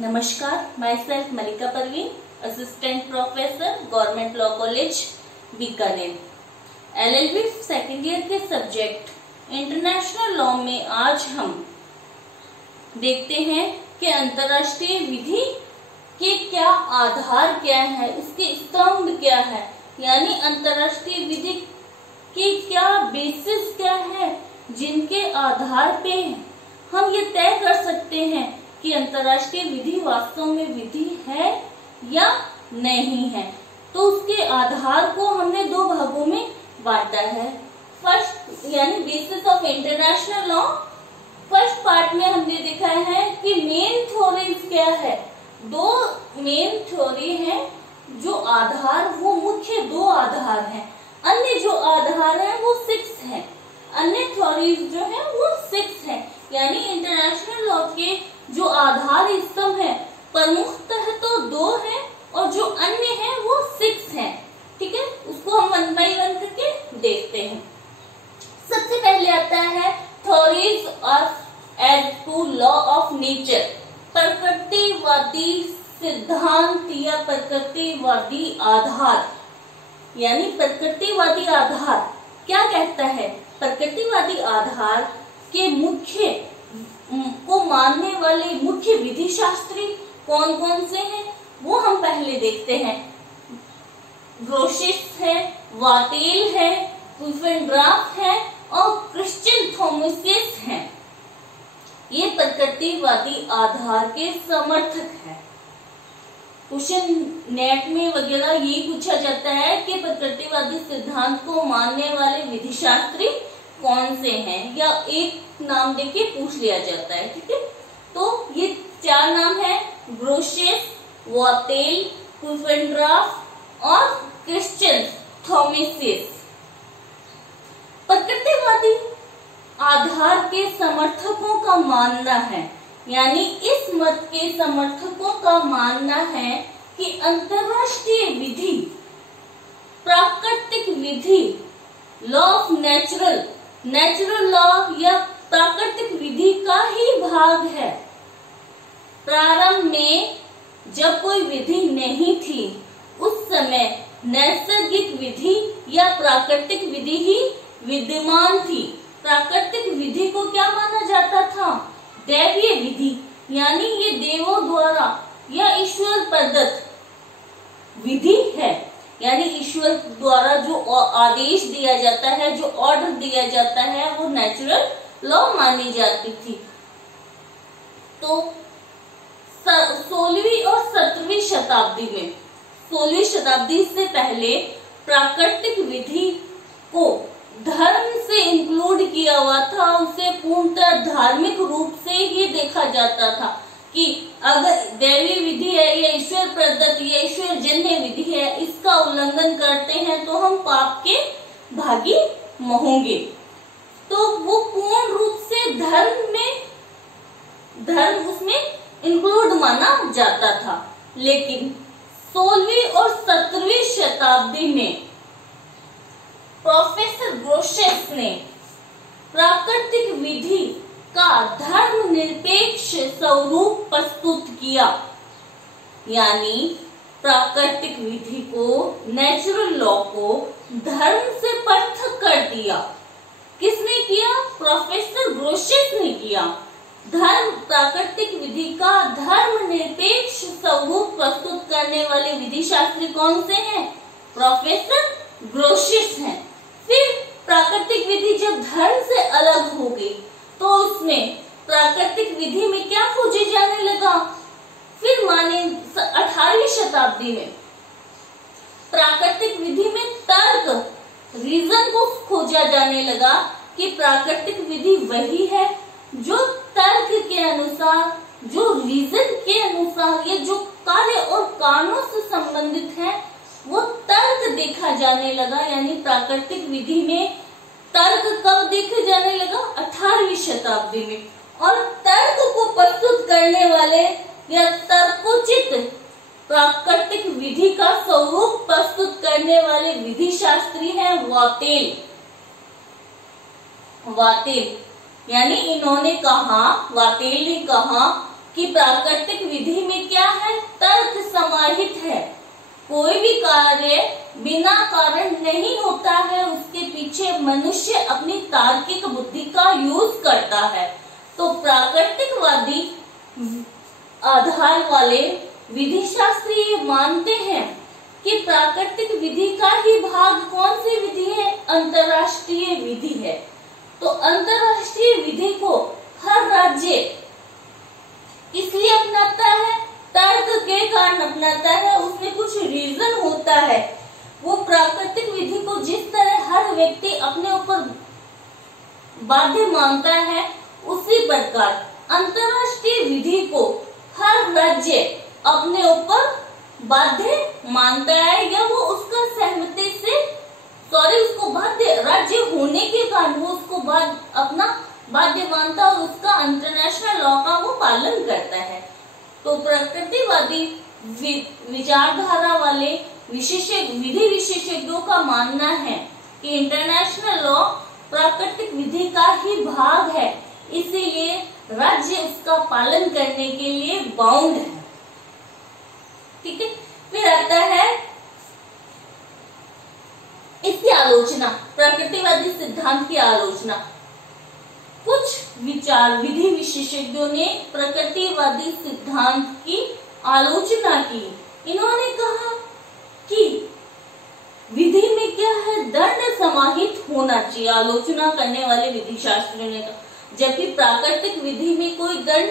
नमस्कार, myself Malika Parveen, assistant professor, government law college Bikaner. LLB second year के subject international law में आज हम देखते हैं कि अंतर्राष्ट्रीय विधि के क्या आधार क्या है, उसके स्तंभ क्या है, यानी अंतर्राष्ट्रीय विधि की क्या बेसिस क्या है, जिनके आधार पे हम ये तय कर सकते हैं कि अंतर्राष्ट्रीय विधि वास्तव में विधि है या नहीं है। तो उसके आधार को हमने दो भागों में बांटा है। फर्स्ट यानी basis of international law, first part में हमने देखा है कि मेन थ्योरीज क्या है। दो मेन थ्योरी है जो आधार, वो मुख्य दो आधार हैं। अन्य जो आधार है वो 6 है। अन्य थ्योरीज जो है वो 6 है, यानी इंटरनेशनल लॉ के जो आधार स्तंभ है प्रमुखतः तो 2 है और जो अन्य है वो 6 है। ठीक है, उसको हम 1 by 1 करके देखते हैं। सबसे पहले आता है theories of as to law of nature, प्रकृतिवादी सिद्धांत या प्रकृतिवादी आधार। यानी प्रकृतिवादी आधार क्या कहता है? प्रकृतिवादी आधार के मुख्य को मानने वाले मुख्य विधि शास्त्री कौन कौन से हैं वो हम पहले देखते हैं। ग्रोशियस है, वाटेल है, वुल्फेनड्राफ है और क्रिश्चियन थॉमसियस है। ये प्रकृतिवादी आधार के समर्थक हैं। क्वेश्चन नेट में वगैरह ये पूछा जाता है कि प्रकृतिवादी सिद्धांत को मानने वाले विधि शास्त्री कौन से हैं, या एक नाम देके पूछ लिया जाता है। ठीक है, तो ये 4 नाम है, ग्रोशियस, वाटेल, वुल्फेनड्राफ और क्रिश्चियन थॉमसियस। प्रकृतिवादी आधार के समर्थकों का मानना है, यानी इस मत के समर्थकों का मानना है कि अंतर्राष्ट्रीय विधि प्राकृतिक विधि, लॉ ऑफ नेचुरल लॉ या प्राकृतिक विधि का ही भाग है। प्रारंभ में जब कोई विधि नहीं थी उस समय नैसर्गिक विधि या प्राकृतिक विधि ही विद्यमान थी। प्राकृतिक विधि को क्या माना जाता था? दैवीय विधि, यानी ये देवों द्वारा या ईश्वर प्रदत्त विधि है, यानी ईश्वर द्वारा जो आदेश दिया जाता है, जो ऑर्डर दिया जाता है, वो नेचुरल लॉ मानी जाती थी। तो 16वीं और 17वीं शताब्दी में, 16वीं शताब्दी से पहले प्राकृतिक विधि को धर्म से इंक्लूड किया हुआ था। उसे पूर्णतः धार्मिक रूप से ही देखा जाता था कि अगर दैवीय विधि है या ईश्वर प्रदत्त या ईश्वर जन्य विधि है, इसका उल्लंघन करते हैं तो हम पाप के भागी होंगे। तो वो पूर्ण रूप से धर्म उसमें इंक्लूड माना जाता था। लेकिन 16वीं और 17वीं शताब्दी में प्रोफेसर ग्रोशियस ने प्राकृतिक विधि का धर्मनिरपेक्ष स्वरूप प्रस्तुत किया, यानी प्राकृतिक विधि को, नेचुरल लॉ को धर्म से पृथक कर दिया। किसने किया? प्रोफेसर ग्रोशियस ने किया। प्राकृतिक विधि का धर्मनिरपेक्ष स्वरूप प्रस्तुत करने वाले विधि शास्त्री कौन से हैं? प्रोफेसर ग्रोशियस हैं। फिर प्राकृतिक विधि जब धर्म से अलग हो गई तो उसमें प्राकृतिक विधि में क्या खोजे जाने लगा? फिर माने 18वीं शताब्दी में प्राकृतिक विधि में तर्क, रीजन को खोजा जाने लगा कि प्राकृतिक विधि वही है जो तर्क के अनुसार, जो रीजन के अनुसार, या जो कार्य और कारणों से संबंधित है वो तर्क देखा जाने लगा। यानी प्राकृतिक विधि में तर्क कब देखे जाने लगा? 18वीं शताब्दी में। और तर्क को प्रस्तुत करने वाले या तर्कोचित प्राकृतिक विधि का स्वरूप प्रस्तुत करने वाले विधि शास्त्री हैं वाटेल। यानी इन्होंने कहा, वाटेल ने कहा कि प्राकृतिक विधि में क्या है, तर्क समाहित है। कोई भी कार्य बिना कारण नहीं होता है, उसके पीछे मनुष्य अपनी तार्किक बुद्धि का यूज करता है। तो प्राकृतिकवादी आधार वाले विधि शास्त्री ये मानते हैं कि प्राकृतिक विधि का ही भाग कौन सी विधि है, अंतर्राष्ट्रीय विधि है। तो अंतर्राष्ट्रीय विधि को हर राज्य इसलिए अपनाता है, तर्क के कारण अपनाता है, उसमें कुछ रीजन होता है। वो प्राकृतिक विधि को जिस तरह हर व्यक्ति अपने ऊपर बाध्य मानता है, उसी प्रकार अंतर्राष्ट्रीय विधि को हर राज्य अपने ऊपर बाध्य मानता है, या वो उसका सहमति से उसको बाध्य राज्य होने के कारण वो उसको अपना बाध्य मानता और उसका इंटरनेशनल लॉ का वो पालन करता है। तो प्रकृतिवादी विचारधारा वाले विधि विशेषज्ञों का मानना है कि इंटरनेशनल लॉ प्राकृतिक विधि का ही भाग है, इसीलिए राज्य उसका पालन करने के लिए बाउंड है। ठीक है, फिर आता है इसकी आलोचना, प्रकृतिवादी सिद्धांत की आलोचना। कुछ विधि विशेषज्ञों ने प्रकृतिवादी सिद्धांत की आलोचना की। इन्होंने कहा कि विधि में क्या है, दंड समाहित होना चाहिए। आलोचना करने वाले विधि शास्त्रियों ने कहा, जबकि प्राकृतिक विधि में कोई दंड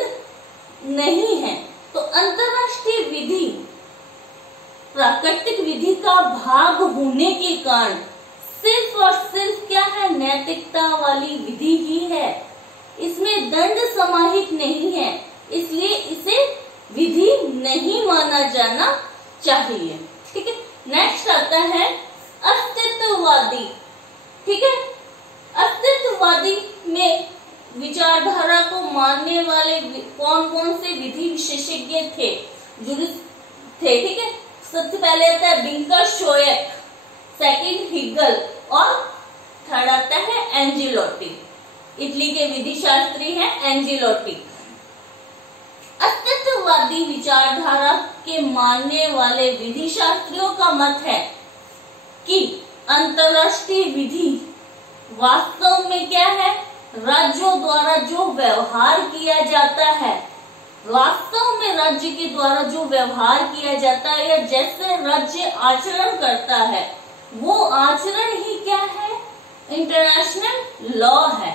नहीं है, तो अंतर्राष्ट्रीय विधि प्राकृतिक विधि का भाग होने के कारण सिर्फ और सिर्फ क्या है, नैतिकता वाली विधि ही है। इसमें दंड समाहित नहीं है, इसलिए इसे विधि नहीं माना जाना चाहिए। ठीक है, नेक्स्ट आता है अस्तित्ववादी। ठीक है, अस्तित्ववादी में विचारधारा को मानने वाले कौन कौन से विधि विशेषज्ञ थे, ठीक है। सबसे पहले आता है बिंकर शोयक, सेकंड हिगल और थर्ड आता है एंजिलोटी। इटली के विधि शास्त्री हैं एंजिलोटी। अस्तित्ववादी विचारधारा के मानने वाले विधि शास्त्रियों का मत है कि अंतर्राष्ट्रीय विधि वास्तव में क्या है, राज्यों द्वारा जो व्यवहार किया जाता है, वास्तव में राज्य के द्वारा जो व्यवहार किया जाता है या जैसे राज्य आचरण करता है, वो आचरण ही क्या है, इंटरनेशनल लॉ है।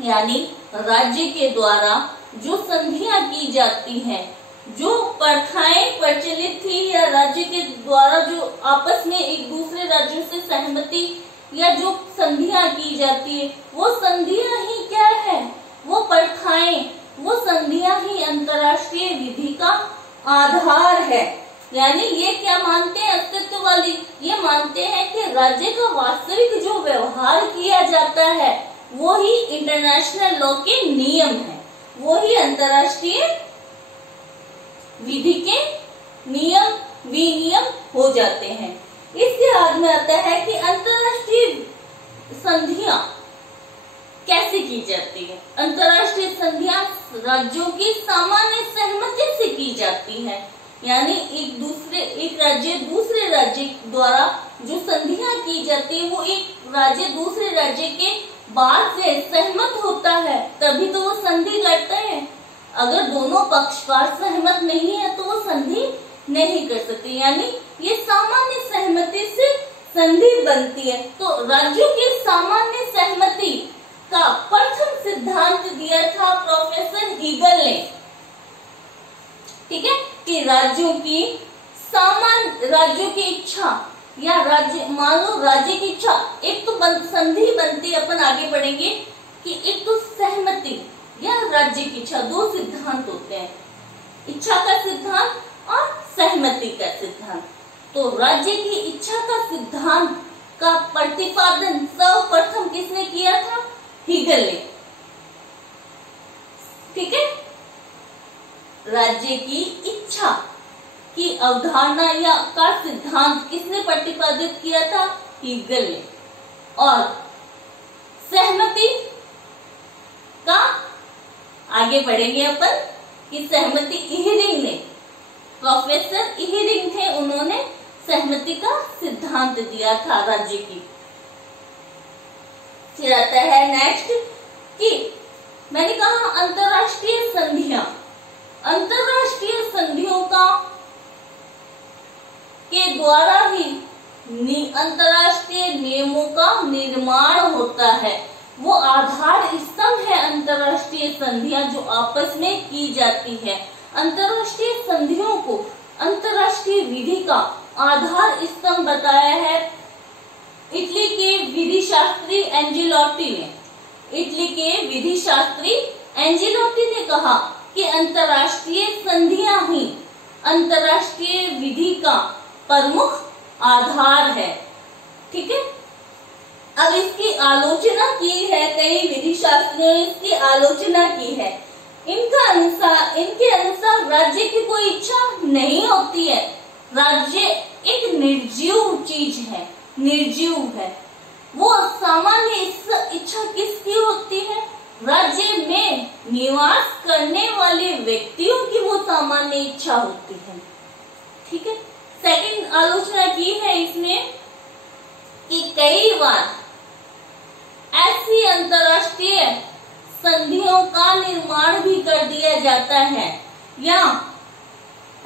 यानी राज्य के द्वारा जो संधियां की जाती हैं, जो प्रथाएं प्रचलित थी, या राज्य के द्वारा जो आपस में एक दूसरे राज्यों से सहमति या जो संधियां की जाती है, वो संधियां ही क्या है, वो प्रथाएं, वो संधियां ही अंतर्राष्ट्रीय विधि का आधार है। यानी ये क्या मानते हैं अस्तित्व वाली, ये मानते हैं कि राज्य का वास्तविक जो व्यवहार किया जाता है वो ही इंटरनेशनल लॉ के नियम है, वो ही अंतर्राष्ट्रीय विधि के नियम विनियम हो जाते हैं। इसके बाद में आता है कि अंतर्राष्ट्रीय संधियां कैसे की जाती है। अंतर्राष्ट्रीय संधियां राज्यों की सामान्य सहमति से की जाती है, यानी एक राज्य दूसरे राज्य द्वारा जो संधियां की जाती है, वो एक राज्य दूसरे राज्य के बात से सहमत होता है, तभी तो वो संधि करते हैं। अगर दोनों पक्षकार सहमत नहीं है तो वो संधि नहीं कर सकते, यानी ये सामान्य सहमति से संधि बनती है। तो राज्यों की सामान्य सहमति का प्रथम सिद्धांत दिया था प्रोफेसर हीगल ने। ठीक है, कि राज्यों की इच्छा या राज्य, मान लो राज्य की इच्छा, एक तो संधि बनती, अपन आगे बढ़ेंगे कि एक तो सहमति या राज्य की इच्छा, दो सिद्धांत होते हैं, इच्छा का सिद्धांत और सहमति का सिद्धांत। तो राज्य की इच्छा का सिद्धांत का प्रतिपादन सर्वप्रथम किसने किया था, हीगल ने। ठीक है, राज्य की इच्छा की अवधारणा या का सिद्धांत किसने प्रतिपादित किया था, हीगल ने। और सहमति का आगे बढ़ेंगे अपन कि सहमति इहरिंग ने, प्रोफेसर इहरिंग थे, उन्होंने सहमति का सिद्धांत दिया था राज्य की। फिर आता है नेक्स्ट कि मैंने कहा अंतरराष्ट्रीय संधियां, अंतरराष्ट्रीय संधियों का के द्वारा ही अंतरराष्ट्रीय नियमों का निर्माण होता है। वो आधार स्तंभ है अंतरराष्ट्रीय संधियां जो आपस में की जाती है। अंतरराष्ट्रीय संधियों को अंतरराष्ट्रीय विधि का आधार स्तंभ बताया है इटली के विधि शास्त्री एंजेलोटी ने। इटली के विधि शास्त्री एंजेलोटी ने कहा कि अंतरराष्ट्रीय संधियां ही अंतरराष्ट्रीय विधि का प्रमुख आधार है। ठीक है, अब इसकी आलोचना की है, कई विधि शास्त्रियों ने इसकी आलोचना की है। इनके अनुसार राज्य की कोई इच्छा नहीं होती है। राज्य एक निर्जीव चीज है, निर्जीव है। वो सामान्य इच्छा किसकी होती है? राज्य में निवास करने वाले व्यक्तियों की वो सामान्य इच्छा होती है। ठीक है, सेकंड आलोचना की है इसमें कि कई बार ऐसी अंतरराष्ट्रीय संधियों का निर्माण भी कर दिया जाता है या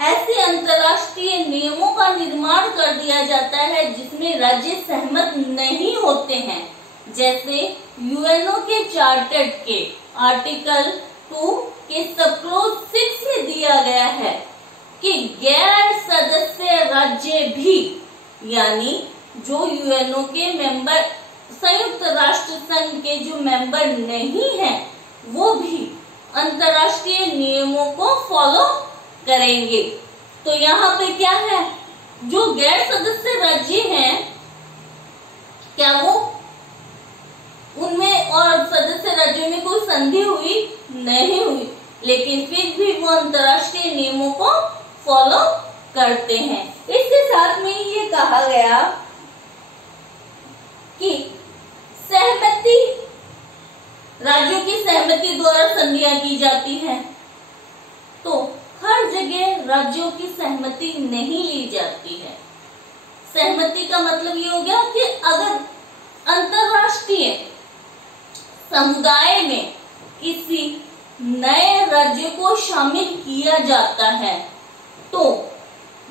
ऐसे अंतरराष्ट्रीय नियमों का निर्माण कर दिया जाता है जिसमें राज्य सहमत नहीं होते हैं। जैसे यूएनओ के चार्टर के आर्टिकल 2 के सबक्लोज 6 में दिया गया है कि गैर सदस्य राज्य भी, यानी जो यूएनओ के मेंबर, संयुक्त राष्ट्र संघ के जो मेंबर नहीं हैं, वो भी अंतरराष्ट्रीय नियमों को फॉलो करेंगे। तो यहाँ पे क्या है, जो गैर सदस्य राज्य हैं, क्या वो उनमें और सदस्य राज्यों में कोई संधि हुई नहीं हुई, लेकिन फिर भी वो अंतरराष्ट्रीय नियमों को फॉलो करते हैं। इसके साथ में ये कहा गया कि सहमति, राज्यों की सहमति द्वारा संधियां की जाती हैं। तो हर जगह राज्यों की सहमति नहीं ली जाती है। सहमति का मतलब ये हो गया कि अगर अंतरराष्ट्रीय समुदाय में किसी नए राज्य को शामिल किया जाता है तो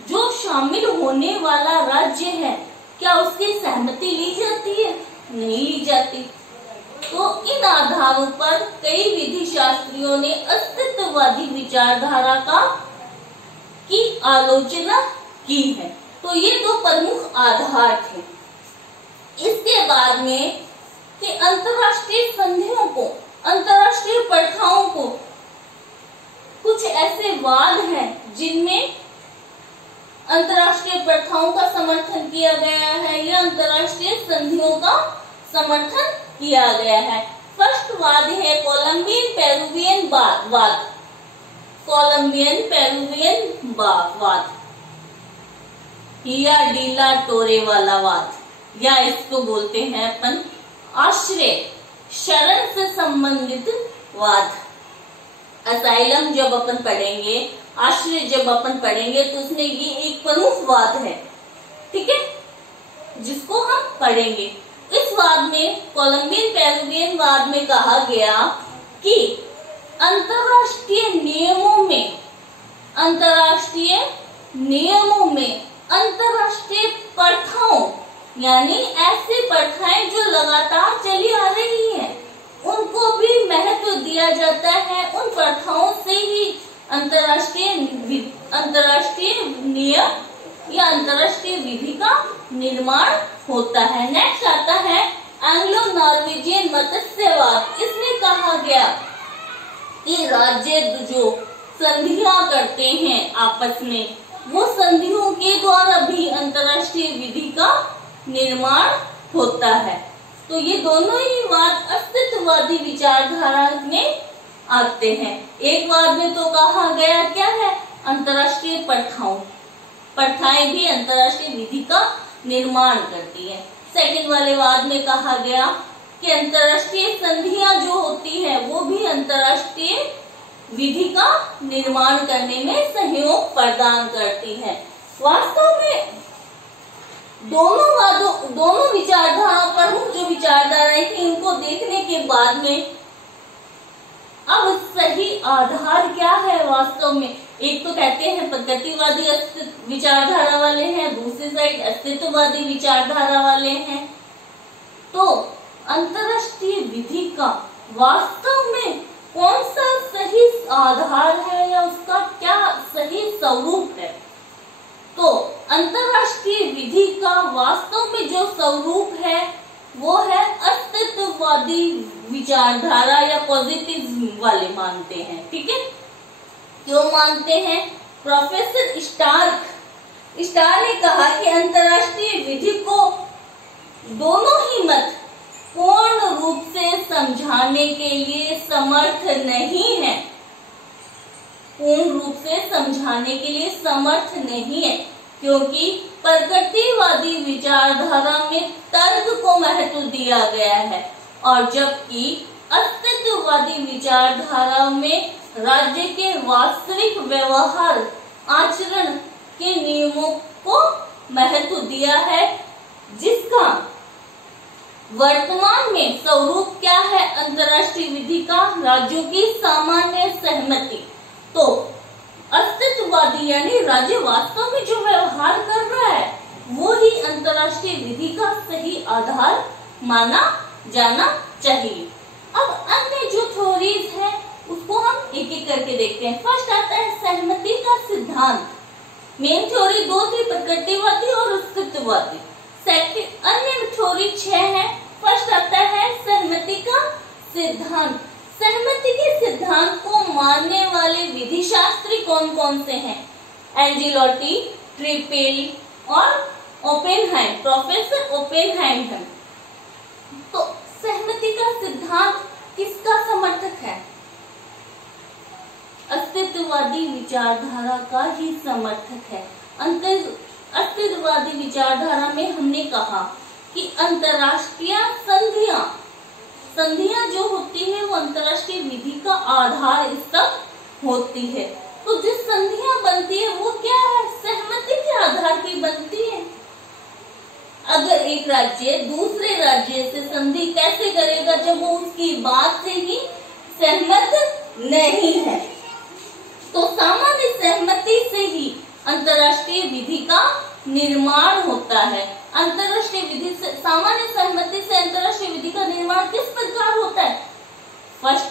जो शामिल होने वाला राज्य है, क्या उसकी सहमति ली जाती है? नहीं ली जाती। तो इन आधारों पर कई विधि शास्त्रियों ने अस्तित्ववादी विचारधारा की आलोचना की है। तो ये दो प्रमुख आधार थे। इसके बाद में कि अंतरराष्ट्रीय संधियों को, अंतरराष्ट्रीय प्रथाओं को, कुछ ऐसे वाद हैं जिनमें अंतरराष्ट्रीय प्रथाओं का समर्थन किया गया है या अंतरराष्ट्रीय संधियों का समर्थन किया गया है। फर्स्ट वाद है कोलंबियन पेरुवियन वाद। कोलंबियन पेरुवियन वाद या डीला टोरे वाला वाद, या इसको बोलते हैं अपन आश्रय शरण से संबंधित वाद। असाइलम जब अपन पढ़ेंगे, आश्रय जब अपन पढ़ेंगे तो उसमें ये एक प्रमुख वाद है। ठीक है, जिसको हम पढ़ेंगे। इस वाद में, कोलंबियन पेरुवियन वाद में कहा गया कि अंतरराष्ट्रीय नियमों में अंतरराष्ट्रीय प्रथाओं, यानी ऐसी प्रथाएं जो लगातार चली आ रही हैं, उनको भी महत्व दिया जाता है। उन प्रथाओं से ही अंतरराष्ट्रीय नियम या अंतरराष्ट्रीय विधि का निर्माण होता है। नेक्स्ट आता है एंग्लो नॉर्वेजियन मत्स्यवाद। इसमें कहा गया कि राज्य जो संधियां करते हैं आपस में, वो संधियों के द्वारा भी अंतरराष्ट्रीय विधि का निर्माण होता है। तो ये दोनों ही वाद अस्तित्ववादी विचारधारा में आते हैं। एक वाद में तो कहा गया क्या है, अंतरराष्ट्रीय प्रथाएं भी अंतरराष्ट्रीय विधि का निर्माण करती है। सेकंड वाले वाद में कहा गया कि अंतरराष्ट्रीय संधियां जो होती है वो भी अंतरराष्ट्रीय विधि का निर्माण करने में सहयोग प्रदान करती है। वास्तव में दोनों विचारधारा, प्रमुख जो विचारधाराएं थी, इनको देखने के बाद में अब सही आधार क्या है वास्तव में। एक तो कहते हैं प्रगतिवादी विचारधारा वाले हैं, दूसरी साइड अस्तित्ववादी विचारधारा वाले हैं। तो अंतरराष्ट्रीय विधि का वास्तव में कौन सा सही आधार है या उसका क्या सही स्वरूप है। तो अंतरराष्ट्रीय विधि का वास्तव में जो स्वरूप है वो है अस्तित्ववादी विचारधारा या पॉजिटिव वाले मानते हैं। ठीक है, क्यों मानते हैं? प्रोफेसर स्टार ने कहा कि अंतरराष्ट्रीय विधि को दोनों ही मत पूर्ण रूप से समझाने के लिए समर्थ नहीं है, पूर्ण रूप से समझाने के लिए समर्थ नहीं है, क्योंकि प्रगतिवादी विचारधारा में तर्क को महत्व दिया गया है और जबकि अस्तित्ववादी विचारधारा में राज्य के वास्तविक व्यवहार आचरण के नियमों को महत्व दिया है, जिसका वर्तमान में स्वरूप क्या है अंतरराष्ट्रीय विधि का? राज्यों की सामान्य सहमति। तो अस्तित्ववादी यानी राज्य वास्तव में जो व्यवहार कर रहा है वो ही अंतरराष्ट्रीय विधि का सही आधार माना जाना चाहिए। अब अन्य जो थ्योरीज है उसको हम एक एक करके देखते हैं। फर्स्ट आता है सहमति का सिद्धांत। मेन थ्योरी दो थी, प्रगतिवादी और अस्तित्ववादी। सेकंड अन्य थ्योरी 6 है। फर्स्ट आता है सहमति का सिद्धांत। सहमति के सिद्धांत को मानने वाले विधि शास्त्री कौन कौन से हैं? एंजिलोटी, ट्रिपेल और ओपेनहाइम, प्रोफेसर ओपेनहाइम है। तो सहमति का सिद्धांत किसका समर्थक है? अस्तित्ववादी विचारधारा का ही समर्थक है। अस्तित्ववादी विचारधारा में हमने कहा कि अंतरराष्ट्रीय संधियां जो होती है वो अंतरराष्ट्रीय विधि का आधार स्तंभ होती है। तो जो संधियां बनती है वो क्या है? सहमति के आधार पर बनती है। अगर एक राज्य दूसरे राज्य से संधि कैसे करेगा जब वो उसकी बात से ही सहमत नहीं है? तो सामान्य सहमति से ही अंतरराष्ट्रीय विधि का निर्माण होता है। अंतरराष्ट्रीय विधि से, सामान्य सहमति से अंतरराष्ट्रीय विधि का निर्माण किस प्रकार होता है? फर्स्ट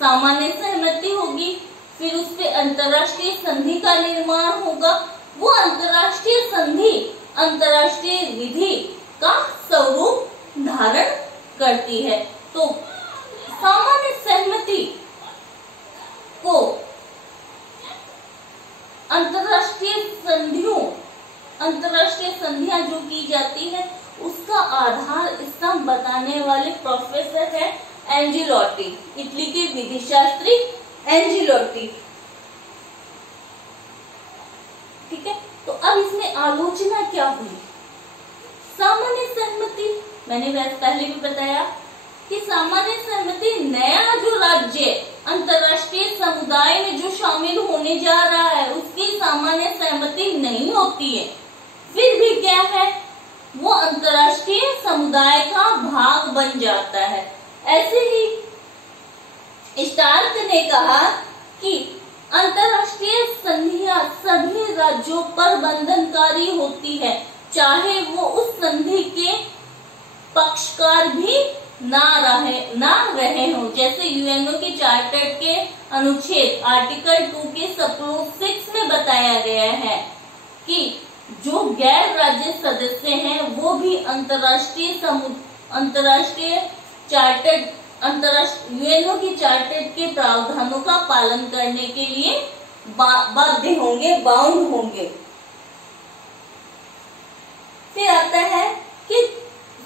सामान्य सहमति होगी, फिर उस पे अंतरराष्ट्रीय संधि का निर्माण होगा। वो अंतरराष्ट्रीय संधि अंतरराष्ट्रीय विधि का स्वरूप धारण करती है। तो सामान्य सहमति को अंतरराष्ट्रीय संधियां जो की जाती है उसका आधार स्तंभ बताने वाले प्रोफेसर है एंजिलोटी, इटली के विधि शास्त्री एंजिलोटी। ठीक है, तो अब इसमें आलोचना क्या हुई? सामान्य सहमति, मैंने पहले भी बताया कि सामान्य सहमति नया जो राज्य अंतरराष्ट्रीय समुदाय में जो शामिल होने जा रहा है उसकी सामान्य सहमति नहीं होती है, फिर भी क्या है वो अंतरराष्ट्रीय समुदाय का भाग बन जाता है। ऐसे ही स्टार्क ने कहा कि अंतरराष्ट्रीय संधियां सभी राज्यों पर बंधनकारी होती है, चाहे वो उस संधि के पक्षकार भी ना रहे हो। जैसे यूएनओ के चार्टर के अनुच्छेद आर्टिकल 2 के सबक्लॉज 6 में बताया गया है कि जो गैर राज्य सदस्य हैं वो भी यूएनओ के चार्टर के प्रावधानों का पालन करने के लिए बाध्य होंगे, बाउंड होंगे। फिर आता है कि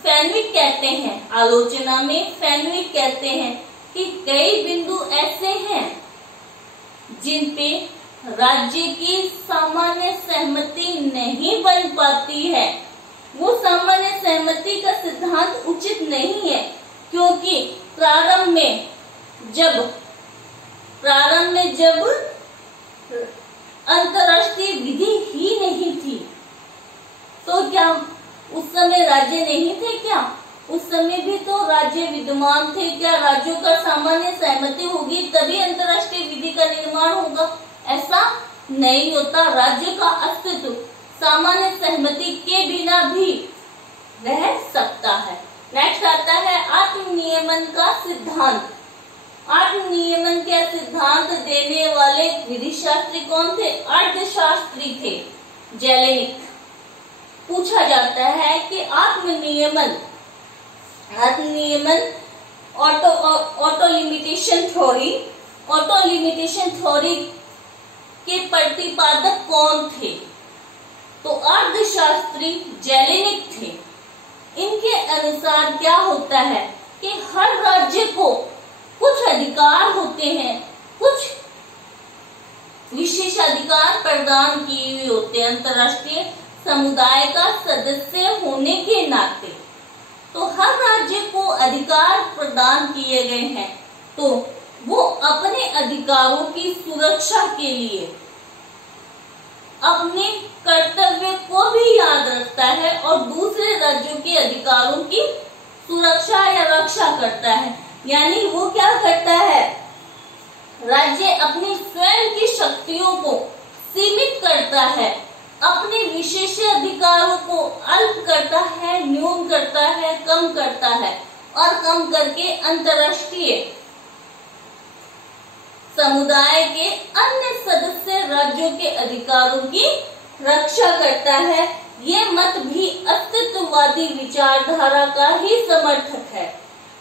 फैनविक कहते हैं, आलोचना में फैनविक कहते हैं कि कई बिंदु ऐसे हैं जिन पे राज्य की सामान्य सहमति नहीं बन पाती है। वो सामान्य सहमति का सिद्धांत उचित नहीं है, क्योंकि प्रारंभ में जब अंतरराष्ट्रीय विधि ही नहीं थी, तो क्या उस समय राज्य नहीं थे क्या? उस समय भी तो राज्य विद्यमान थे। क्या राज्यों का सामान्य सहमति होगी तभी अंतरराष्ट्रीय विधि का निर्माण होगा? ऐसा नहीं होता। राज्य का अस्तित्व सामान्य सहमति के बिना भी रह सकता है। नेक्स्ट आता है आत्मनियमन का सिद्धांत। आत्मनियमन के सिद्धांत देने वाले विधि शास्त्री कौन थे? अर्थशास्त्री थे, जेलेनिक। पूछा जाता है कि आत्मनियमन ऑटो लिमिटेशन थ्योरी के प्रतिपादक कौन थे? तो अर्थशास्त्री जेलेनिक थे। इनके अनुसार क्या होता है कि हर राज्य को कुछ अधिकार होते हैं, कुछ विशेषाधिकार प्रदान किए हुए होते हैं अंतरराष्ट्रीय समुदाय का सदस्य होने के नाते। तो हर राज्य को अधिकार प्रदान किए गए हैं, तो वो अपने अधिकारों की सुरक्षा के लिए अपने कर्तव्य को भी याद रखता है और दूसरे राज्यों के अधिकारों की सुरक्षा या रक्षा करता है। यानी वो क्या करता है? राज्य अपनी स्वयं की शक्तियों को सीमित करता है, अपने विशेषाधिकारों को अल्प करता है, न्यून करता है, कम करता है और कम करके अंतरराष्ट्रीय समुदाय के अन्य सदस्य राज्यों के अधिकारों की रक्षा करता है। ये मत भी अस्तित्ववादी विचारधारा का ही समर्थक है।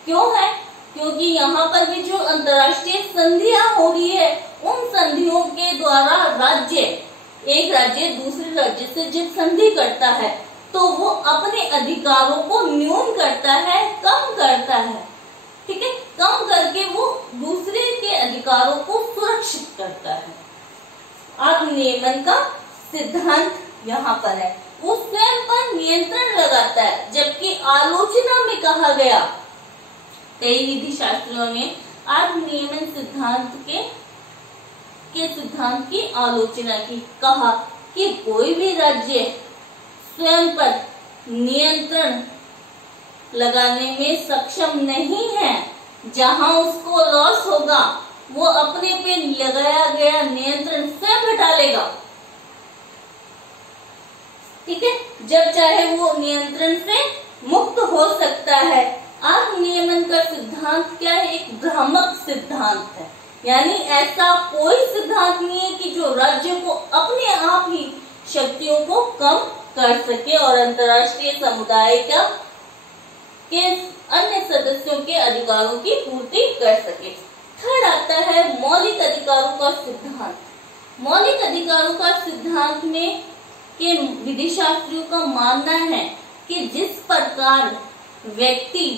क्यों है? क्योंकि यहाँ पर भी जो अंतरराष्ट्रीय संधियां हो रही है, उन संधियों के द्वारा एक राज्य दूसरे राज्य से जब संधि करता है तो वो अपने अधिकारों को न्यून करता है, कम करता है, ठीक है, कम करके वो दूसरे के अधिकारों को सुरक्षित करता है। आत्मनियमन का सिद्धांत यहाँ पर है, वो स्वयं पर नियंत्रण लगाता है। जबकि आलोचना में कहा गया, कई विधि शास्त्रियों ने आत्मनियमन सिद्धांत के सिद्धांत की आलोचना की। कहा कि कोई भी राज्य स्वयं पर नियंत्रण लगाने में सक्षम नहीं है। जहां उसको लॉस होगा वो अपने पे लगाया गया नियंत्रण स्वयं हटा लेगा, ठीक है, जब चाहे वो नियंत्रण से मुक्त हो सकता है। आत्मनियमन का सिद्धांत क्या है? एक भ्रामक सिद्धांत है। यानी ऐसा कोई सिद्धांत नहीं है कि जो राज्य को अपने आप ही शक्तियों को कम कर सके और अंतरराष्ट्रीय समुदाय के अन्य सदस्यों के अधिकारों की पूर्ति कर सके। थर्ड आता है मौलिक अधिकारों का सिद्धांत। मौलिक अधिकारों का सिद्धांत में के विधि शास्त्रियों का मानना है कि जिस प्रकार व्यक्ति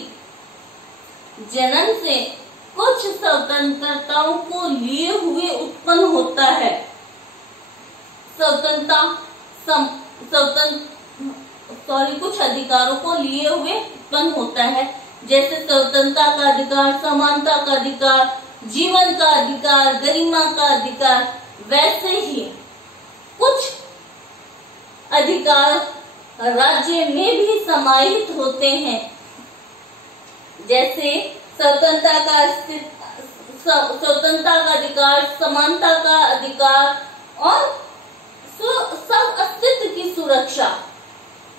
जन्म से कुछ स्वतंत्रताओं को लिए हुए उत्पन्न होता है, कुछ अधिकारों को लिए हुए उत्पन्न होता है, जैसे स्वतंत्रता का अधिकार, समानता का अधिकार, जीवन का अधिकार, गरिमा का अधिकार, वैसे ही कुछ अधिकार राज्य में भी समाहित होते हैं, जैसे स्वतंत्रता का अधिकार, समानता का अधिकार और सब अस्तित्व की सुरक्षा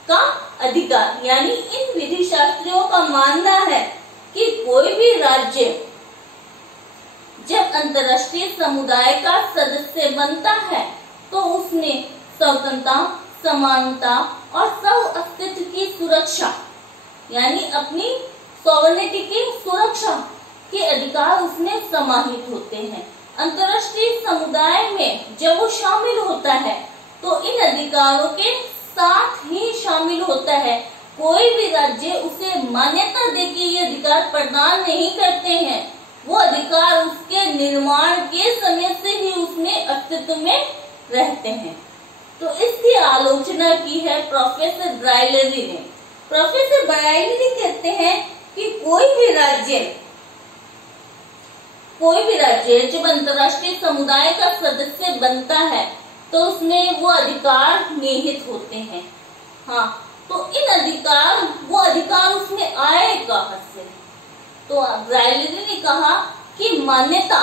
का अधिकार। यानी इन विधि शास्त्रियों का मानना है कि कोई भी राज्य जब अंतरराष्ट्रीय समुदाय का सदस्य बनता है तो उसने स्वतंत्रता, समानता और सब अस्तित्व की सुरक्षा यानी अपनी सॉवरेनिटी की सुरक्षा के अधिकार उसमें समाहित होते हैं। अंतरराष्ट्रीय समुदाय में जब वो शामिल होता है तो इन अधिकारों के साथ ही शामिल होता है। कोई भी राज्य उसे मान्यता दे के ये अधिकार प्रदान नहीं करते हैं, वो अधिकार उसके निर्माण के समय से ही उसमें अस्तित्व में रहते हैं। तो इसकी आलोचना की है प्रोफेसर ब्राइलरी ने। प्रोफेसर ब्राइलरी कहते हैं कि कोई भी राज्य कोई भी राज्य जब अंतर्राष्ट्रीय समुदाय का सदस्य बनता है तो उसमें वो अधिकार निहित होते हैं। हाँ, तो वो अधिकार उसमें आए कहां से? तो ब्राइलरी ने कहा कि मान्यता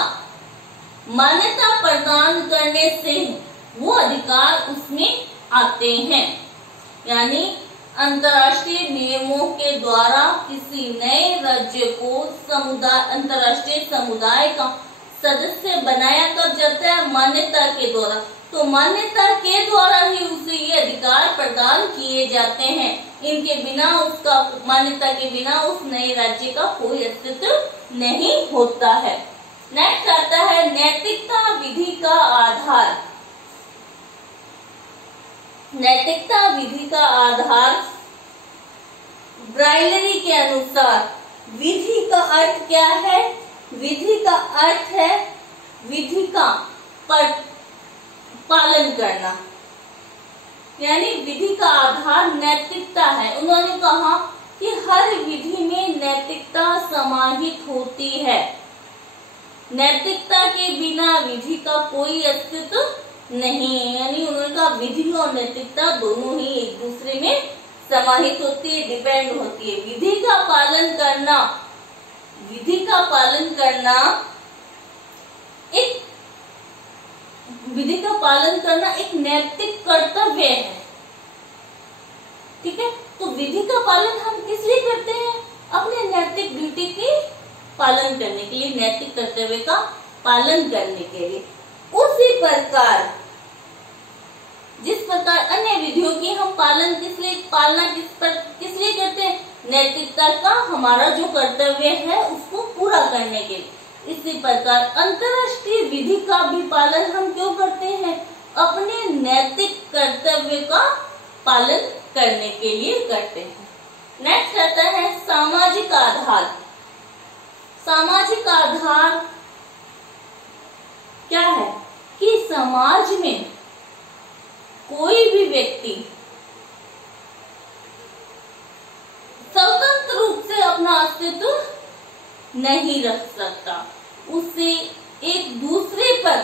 प्रदान करने से वो अधिकार उसमें आते हैं। यानी अंतर्राष्ट्रीय नियमों के द्वारा किसी नए राज्य को अंतर्राष्ट्रीय समुदाय का सदस्य बनाया कब जाता है? मान्यता के द्वारा। तो मान्यता के द्वारा ही उसे ये अधिकार प्रदान किए जाते हैं। इनके बिना मान्यता के बिना उस नए राज्य का कोई अस्तित्व नहीं होता है। नेक्स्ट आता है नैतिकता विधि का आधार। नैतिकता विधि का आधार ब्राइलरी के अनुसार विधि का अर्थ क्या है? विधि का अर्थ है विधि का पालन करना, यानी विधि का आधार नैतिकता है। उन्होंने कहा कि हर विधि में नैतिकता समाहित होती है। नैतिकता के बिना विधि का कोई अस्तित्व नहीं है। यानी उन्होंने कहा विधि और नैतिकता दोनों ही एक दूसरे में समाहित होती है, डिपेंड होती है। विधि का पालन करना एक नैतिक कर्तव्य है। ठीक है, तो विधि का पालन हम किस लिए करते हैं? अपने नैतिक ड्यूटी के पालन करने के लिए, नैतिक कर्तव्य का पालन करने के लिए। उसी प्रकार जिस प्रकार अन्य विधियों की हम पालना किस लिए करते हैं? नैतिकता का हमारा जो कर्तव्य है उसको पूरा करने के लिए। इसी प्रकार अंतर्राष्ट्रीय विधि का भी पालन हम क्यों करते हैं? अपने नैतिक कर्तव्य का पालन करने के लिए करते हैं। नेक्स्ट आता है सामाजिक आधार। सामाजिक आधार क्या है? कि समाज में कोई भी व्यक्ति स्वतंत्र रूप से अपना अस्तित्व नहीं रख सकता, उसे एक दूसरे पर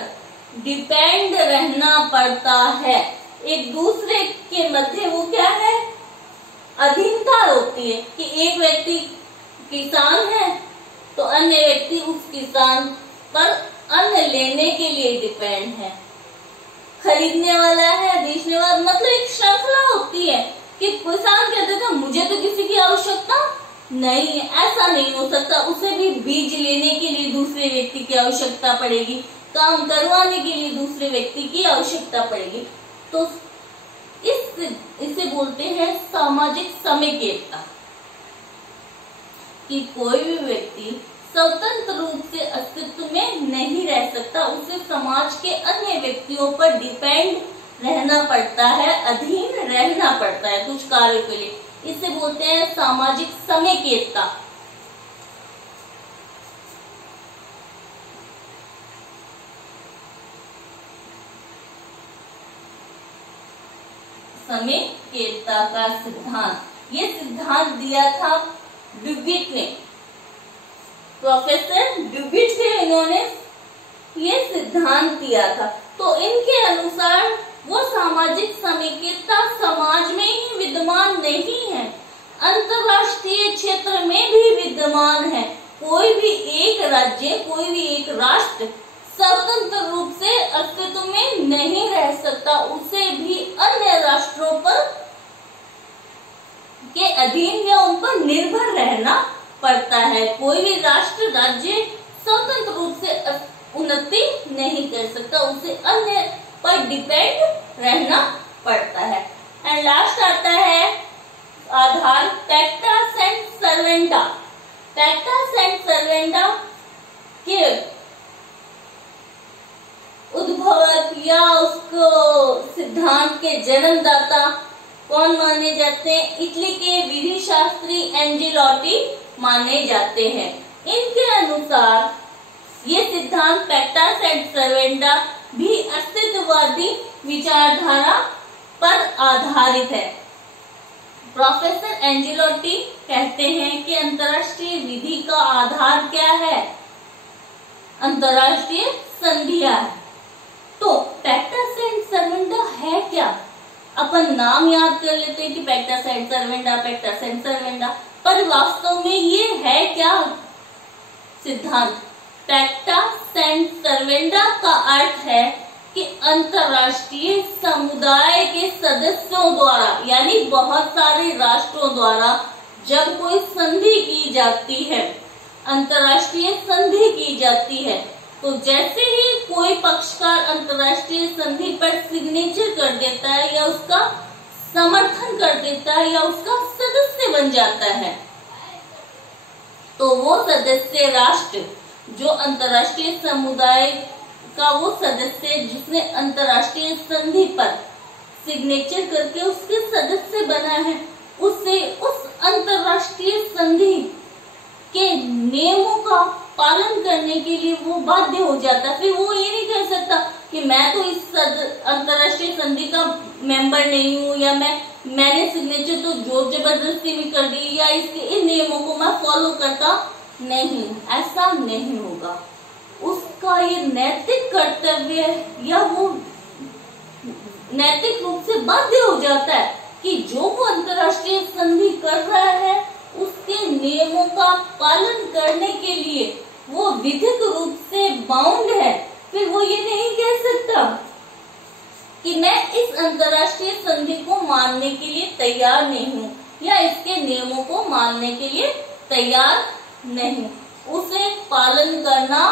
डिपेंड रहना पड़ता है। एक दूसरे के मध्य वो क्या है? अधीनता होती है कि एक व्यक्ति किसान है तो अन्य व्यक्ति उस किसान पर अन्न लेने के लिए डिपेंड है। खरीदने वाला है, बेचने वाला, मतलब एक श्रृंखला होती है कि किसान कहते थे मुझे तो किसी की आवश्यकता नहीं है। ऐसा नहीं हो सकता, उसे भी बीज लेने के लिए दूसरे व्यक्ति की आवश्यकता पड़ेगी, काम करवाने के लिए दूसरे व्यक्ति की आवश्यकता पड़ेगी। तो इसे बोलते हैं सामाजिक समेकितता, कि कोई भी व्यक्ति स्वतंत्र रूप से अस्तित्व में नहीं रह सकता, उसे समाज के अन्य व्यक्तियों पर डिपेंड रहना पड़ता है, अधीन रहना पड़ता है कुछ कार्यों के लिए। इसे बोलते हैं सामाजिक समेकितता। समेकितता का सिद्धांत, ये सिद्धांत दिया था ड्यूबिट ने, प्रोफेसर ड्यूबिट ने इन्होंने ये सिद्धांत दिया था। तो इनके अनुसार वो सामाजिक समेकितता समाज में ही विद्यमान नहीं है, अंतरराष्ट्रीय क्षेत्र में भी विद्यमान है। कोई भी एक राज्य, कोई भी एक राष्ट्र स्वतंत्र रूप से अस्तित्व में नहीं रह सकता, उसे भी अन्य राष्ट्रों पर के अधीन या उन पर निर्भर रहना पड़ता है। कोई भी राष्ट्र, राज्य स्वतंत्र रूप से उन्नति नहीं कर सकता, उसे अन्य पर डिपेंड रहना पड़ता है। एंड लास्ट आता है आधार पैक्टा सेंट सर्वेंटा। पैक्टा सेंट सर्वेंटा के उद्भवक या उसको सिद्धांत के जन्मदाता कौन माने जाते हैं? इटली के विधि शास्त्री एंजेलोटी माने जाते हैं। इनके अनुसार ये सिद्धांत पैक्टा सेंट सर्वेंटा भी अस्तित्ववादी विचारधारा पर आधारित है। प्रोफेसर एंजेलोटी कहते हैं कि अंतर्राष्ट्रीय विधि का आधार क्या है? अंतरराष्ट्रीय संधियां है। तो पैक्टा सेंट सर्वेंडा है क्या? अपन नाम याद कर लेते हैं कि पैक्टा सेंट सर्वेंडा, पैक्टा सेंट सर्वेंडा, पर वास्तव में ये है क्या सिद्धांत? पैक्टा सेंट सर्वेंडा का अर्थ है कि अंतरराष्ट्रीय समुदाय के सदस्यों द्वारा, यानी बहुत सारे राष्ट्रों द्वारा जब कोई संधि की जाती है, अंतरराष्ट्रीय संधि की जाती है, तो जैसे ही कोई पक्षकार अंतरराष्ट्रीय संधि पर सिग्नेचर कर देता है या उसका समर्थन कर देता है या उसका सदस्य बन जाता है, तो वो सदस्य राष्ट्र जो अंतरराष्ट्रीय समुदाय का वो सदस्य जिसने अंतरराष्ट्रीय संधि पर सिग्नेचर करके उसके सदस्य बना है, उसे उस अंतरराष्ट्रीय संधि के नियमों का पालन करने के लिए वो बाध्य हो जाता है। फिर वो ये नहीं कह सकता कि मैं तो इस अंतरराष्ट्रीय संधि का मेंबर नहीं हूँ, या मैंने सिग्नेचर तो जोर जबरदस्ती भी कर दी, या इसके इन नियमों को मैं फॉलो करता नहीं। ऐसा नहीं होगा। उसका ये नैतिक कर्तव्य या वो नैतिक रूप से बाध्य हो जाता है कि जो वो अंतरराष्ट्रीय संधि कर रहा है उसके नियमों का पालन करने के लिए वो विधिक रूप से बाउंड है। फिर वो ये नहीं कह सकता कि मैं इस अंतरराष्ट्रीय संधि को मानने के लिए तैयार नहीं हूँ या इसके नियमों को मानने के लिए तैयार नहीं। उसे पालन करना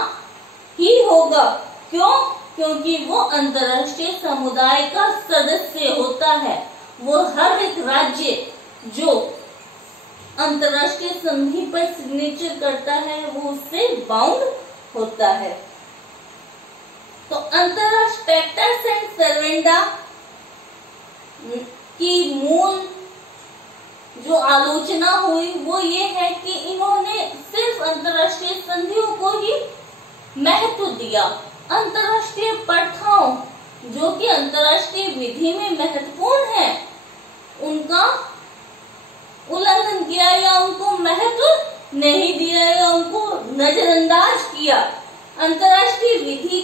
ही होगा। क्यों? क्योंकि वो अंतरराष्ट्रीय समुदाय का सदस्य होता है। वो हर एक राज्य जो अंतरराष्ट्रीय संधि पर सिग्नेचर करता है वो उससे बाउंड होता है। तो अंतरराष्ट्रीय पैक्टा सेंट सर्वेंडा की मूल जो आलोचना हुई वो ये है कि इन्होंने सिर्फ अंतरराष्ट्रीय संधियों को ही महत्व दिया। अंतरराष्ट्रीय प्रथाओं जो कि अंतरराष्ट्रीय विधि में महत्वपूर्ण है उनका उल्लंघन किया या उनको महत्व नहीं दिया या उनको नजरअंदाज किया। अंतरराष्ट्रीय विधि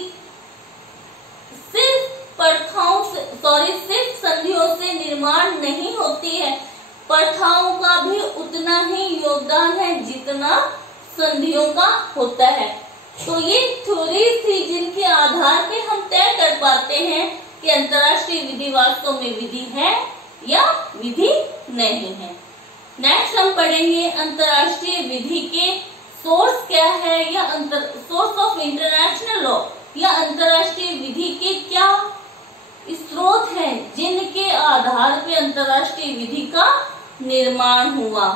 सिर्फ प्रथाओं से सिर्फ संधियों से निर्माण नहीं होती है, प्रथाओं का भी उतना ही योगदान है जितना संधियों का होता है। तो ये थ्योरीज थी जिनके आधार पे हम तय कर पाते हैं कि अंतरराष्ट्रीय विधि वास्तव में विधि है या विधि नहीं है। नेक्स्ट हम पढ़ेंगे अंतरराष्ट्रीय विधि के सोर्स क्या है या सोर्स ऑफ इंटरनेशनल लॉ या अंतरराष्ट्रीय विधि के क्या स्रोत हैं जिनके आधार पे अंतरराष्ट्रीय विधि का निर्माण हुआ।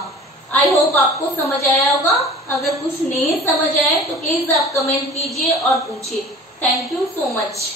आई होप आपको समझ आया होगा। अगर कुछ नहीं समझ आए तो प्लीज आप कमेंट कीजिए और पूछिए। Thank you so much.